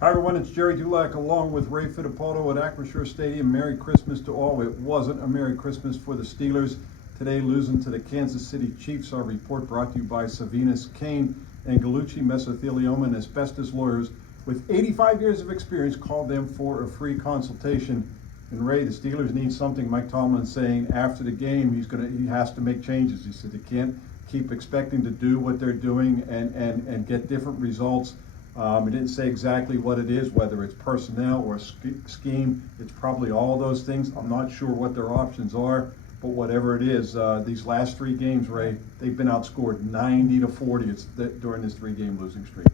Hi everyone, it's Gerry Dulac along with Ray Fittipaldo at Acrisure Stadium. Merry Christmas to all. It wasn't a Merry Christmas for the Steelers. Today losing to the Kansas City Chiefs. Our report brought to you by Savinas, Kane, and Gallucci Mesothelioma and Asbestos Lawyers with 85 years of experience. Call them for a free consultation. And Ray, the Steelers need something. Mike Tomlin saying after the game he has to make changes. He said they can't keep expecting to do what they're doing and get different results. He didn't say exactly what it is, whether it's personnel or scheme. It's probably all those things. I'm not sure what their options are, but whatever it is, these last three games, Ray, they've been outscored 90-40 during this three-game losing streak.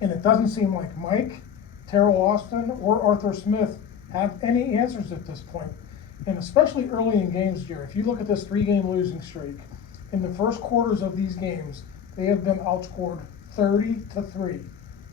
And it doesn't seem like Mike, Teryl Austin, or Arthur Smith have any answers at this point. And especially early in games, Jerry, if you look at this three-game losing streak, in the first quarters of these games, they have been outscored 30-3.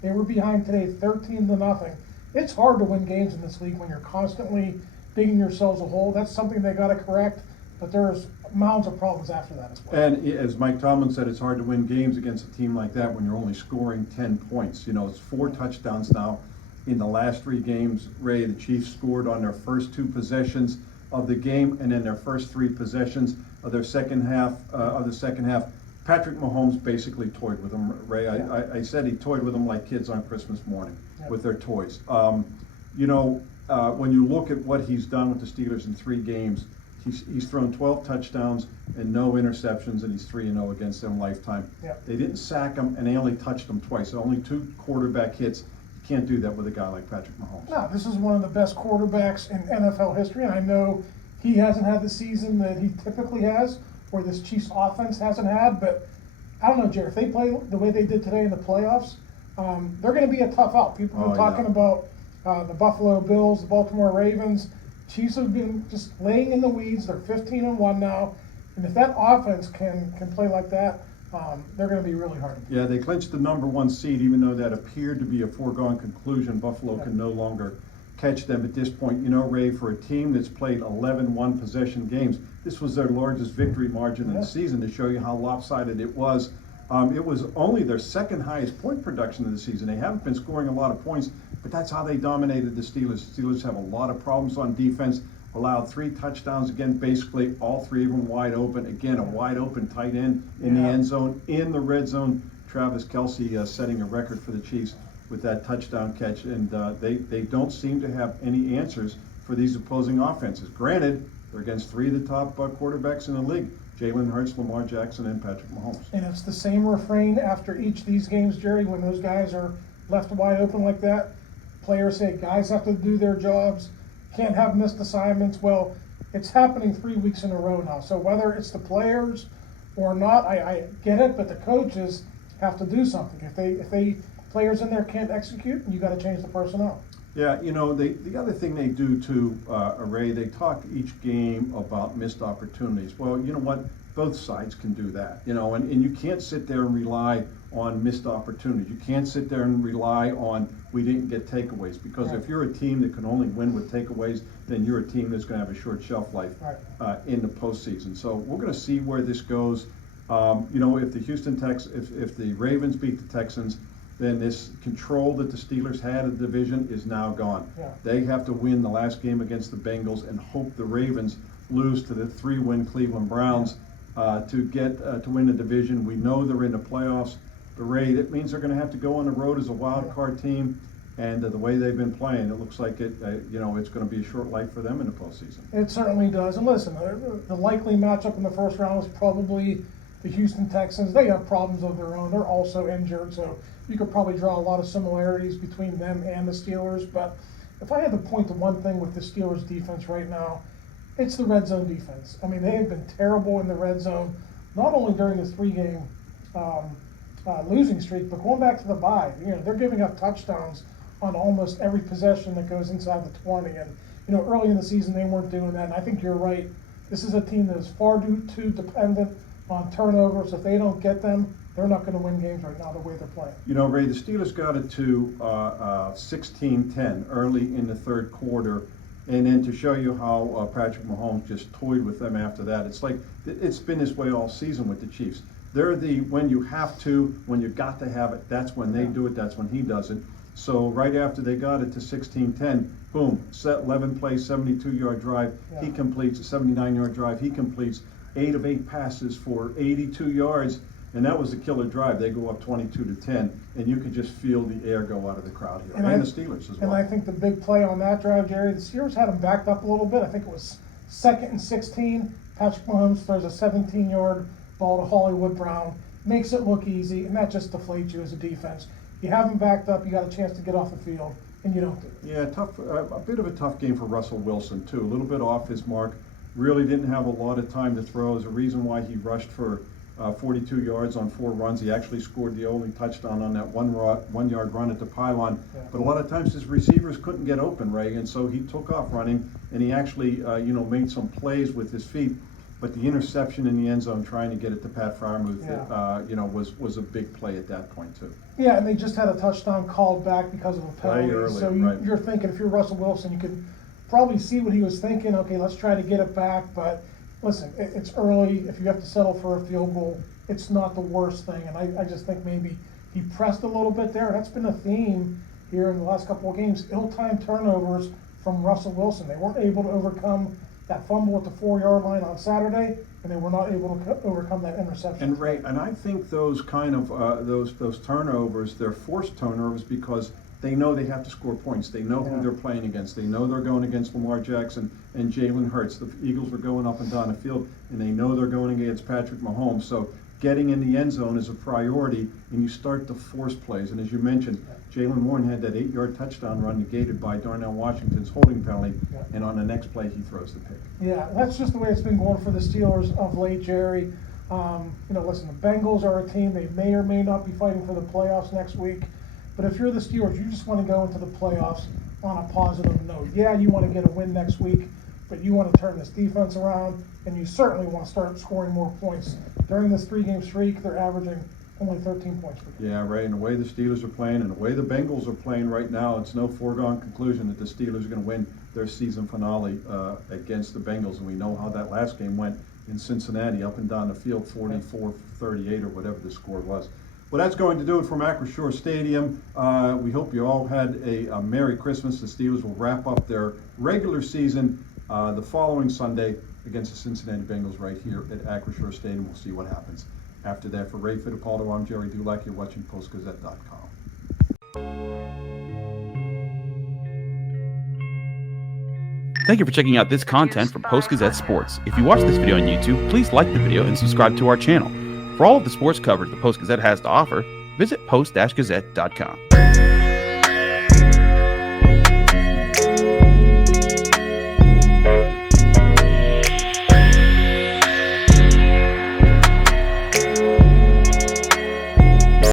They were behind today 13-0. It's hard to win games in this league when you're constantly digging yourselves a hole. That's something they got to correct, but there's mounds of problems after that as well. And as Mike Tomlin said, it's hard to win games against a team like that when you're only scoring 10 points. You know, it's 4 touchdowns now in the last 3 games. Ray, the Chiefs scored on their first 2 possessions of the game, and then their first 3 possessions of their second half. Patrick Mahomes basically toyed with them, Ray. I said he toyed with them like kids on Christmas morning with their toys. When you look at what he's done with the Steelers in 3 games, he's thrown 12 touchdowns and no interceptions, and he's 3-0 against them lifetime. They didn't sack him, and they only touched him twice. So only 2 quarterback hits. You can't do that with a guy like Patrick Mahomes. No, this is one of the best quarterbacks in NFL history, and I know he hasn't had the season that he typically has, or this Chiefs offense hasn't had, but I don't know, Jerry, if they play the way they did today in the playoffs, they're going to be a tough out. People are talking about the Buffalo Bills, the Baltimore Ravens. Chiefs have been just laying in the weeds. They're 15-1 now, and if that offense can play like that, they're going to be really hard. Yeah, they clinched the #1 seed, even though that appeared to be a foregone conclusion. Buffalo can no longer catch them at this point. You know, Ray, for a team that's played 11 one-possession games, this was their largest victory margin in the season, to show you how lopsided it was. It was only their second highest point production of the season. They haven't been scoring a lot of points, but that's how they dominated the Steelers. The Steelers have a lot of problems on defense, allowed 3 touchdowns, again, basically all 3 of them wide open. Again, a wide open tight end in the end zone, in the red zone. Travis Kelce setting a record for the Chiefs with that touchdown catch, and they don't seem to have any answers for these opposing offenses. Granted, they're against 3 of the top quarterbacks in the league: Jalen Hurts, Lamar Jackson, and Patrick Mahomes. And it's the same refrain after each of these games, Jerry, when those guys are left wide open like that. Players say guys have to do their jobs, can't have missed assignments. Well, it's happening 3 weeks in a row now. So whether it's the players or not, I get it, but the coaches have to do something. If they players in there can't execute, you got to change the personnel. Yeah, you know, the other thing they do too, Ray, they talk each game about missed opportunities. Well, you know what? Both sides can do that, you know, and you can't sit there and rely on missed opportunities. You can't sit there and rely on we didn't get takeaways, because if you're a team that can only win with takeaways, then you're a team that's going to have a short shelf life in the postseason. So we're going to see where this goes. You know, if the if the Ravens beat the Texans, then this control that the Steelers had of the division is now gone. They have to win the last game against the Bengals and hope the Ravens lose to the 3-win Cleveland Browns to win the division. We know they're in the playoffs. But Ray, that means they're going to have to go on the road as a wild card team, and the way they've been playing, it looks like it's going to be a short life for them in the postseason. It certainly does. And listen, the likely matchup in the first round is probably the Houston Texans. They have problems of their own. They're also injured, so you could probably draw a lot of similarities between them and the Steelers. But if I had to point to one thing with the Steelers defense right now, it's the red zone defense. I mean, they have been terrible in the red zone, not only during this 3-game losing streak, but going back to the bye. You know, they're giving up touchdowns on almost every possession that goes inside the 20. And, you know, early in the season, they weren't doing that. And I think you're right. This is a team that is far too dependent on turnovers. If they don't get them, they're not going to win games right now the way they're playing. You know, Ray, the Steelers got it to 16-10 early in the third quarter, and then to show you how Patrick Mahomes just toyed with them after that. It's like it's been this way all season with the Chiefs. They're when you have to, when you got to have it, that's when they do it, that's when he does it. So right after they got it to 16-10, boom, set 11 plays, 72-yard drive. Yeah. He completes a 79-yard drive. He completes 8 of 8 passes for 82 yards. And that was the killer drive. They go up 22-10, and you could just feel the air go out of the crowd here, and the Steelers as well. And I think the big play on that drive, Gerry, the Steelers had them backed up a little bit. I think it was 2nd and 16. Patrick Mahomes throws a 17-yard ball to Hollywood Brown, makes it look easy, and that just deflates you as a defense. You have them backed up, you got a chance to get off the field, and you don't do it. Yeah, a bit of a tough game for Russell Wilson, too. A little bit off his mark. Really didn't have a lot of time to throw. There's a reason why he rushed for 42 yards on 4 runs. He actually scored the only touchdown on that 1-yard run at the pylon. Yeah. But a lot of times his receivers couldn't get open, Ray, and so he took off running, and he actually, made some plays with his feet. But the interception in the end zone, trying to get it to Pat Freiermuth, was a big play at that point too. Yeah, and they just had a touchdown called back because of a penalty. Early, so right. You're thinking, if you're Russell Wilson, you could probably see what he was thinking. Okay, let's try to get it back. But listen, it's early. If you have to settle for a field goal, it's not the worst thing. And I just think maybe he pressed a little bit there. That's been a theme here in the last couple of games. Ill-timed turnovers from Russell Wilson. They weren't able to overcome that fumble at the 4-yard line on Saturday, and they were not able to overcome that interception. And Ray, and I think those kind of those turnovers, they're forced turnovers because they know they have to score points. They know who they're playing against. They know they're going against Lamar Jackson and Jalen Hurts. The Eagles were going up and down the field, and they know they're going against Patrick Mahomes. So getting in the end zone is a priority, and you start to force plays. And as you mentioned, Jalen Warren had that 8-yard touchdown run negated by Darnell Washington's holding penalty, and on the next play he throws the pick. Yeah, that's just the way it's been going for the Steelers of late, Gerry. Listen, the Bengals are a team. They may or may not be fighting for the playoffs next week. But if you're the Steelers, you just want to go into the playoffs on a positive note. Yeah, you want to get a win next week, but you want to turn this defense around, and you certainly want to start scoring more points. During this 3-game streak, they're averaging only 13 points per game. Yeah, Ray, and the way the Steelers are playing and the way the Bengals are playing right now, it's no foregone conclusion that the Steelers are going to win their season finale against the Bengals. And we know how that last game went in Cincinnati, up and down the field, 44-38 or whatever the score was. Well, that's going to do it from Acrisure Stadium. We hope you all had a Merry Christmas. The Steelers will wrap up their regular season the following Sunday against the Cincinnati Bengals right here at Acrisure Stadium. We'll see what happens. After that, for Ray Fittipaldo, I'm Gerry Dulac. You're watching Post-Gazette.com. Thank you for checking out this content from Post-Gazette Sports. If you watch this video on YouTube, please like the video and subscribe to our channel. For all of the sports coverage the Post-Gazette has to offer, visit post-gazette.com.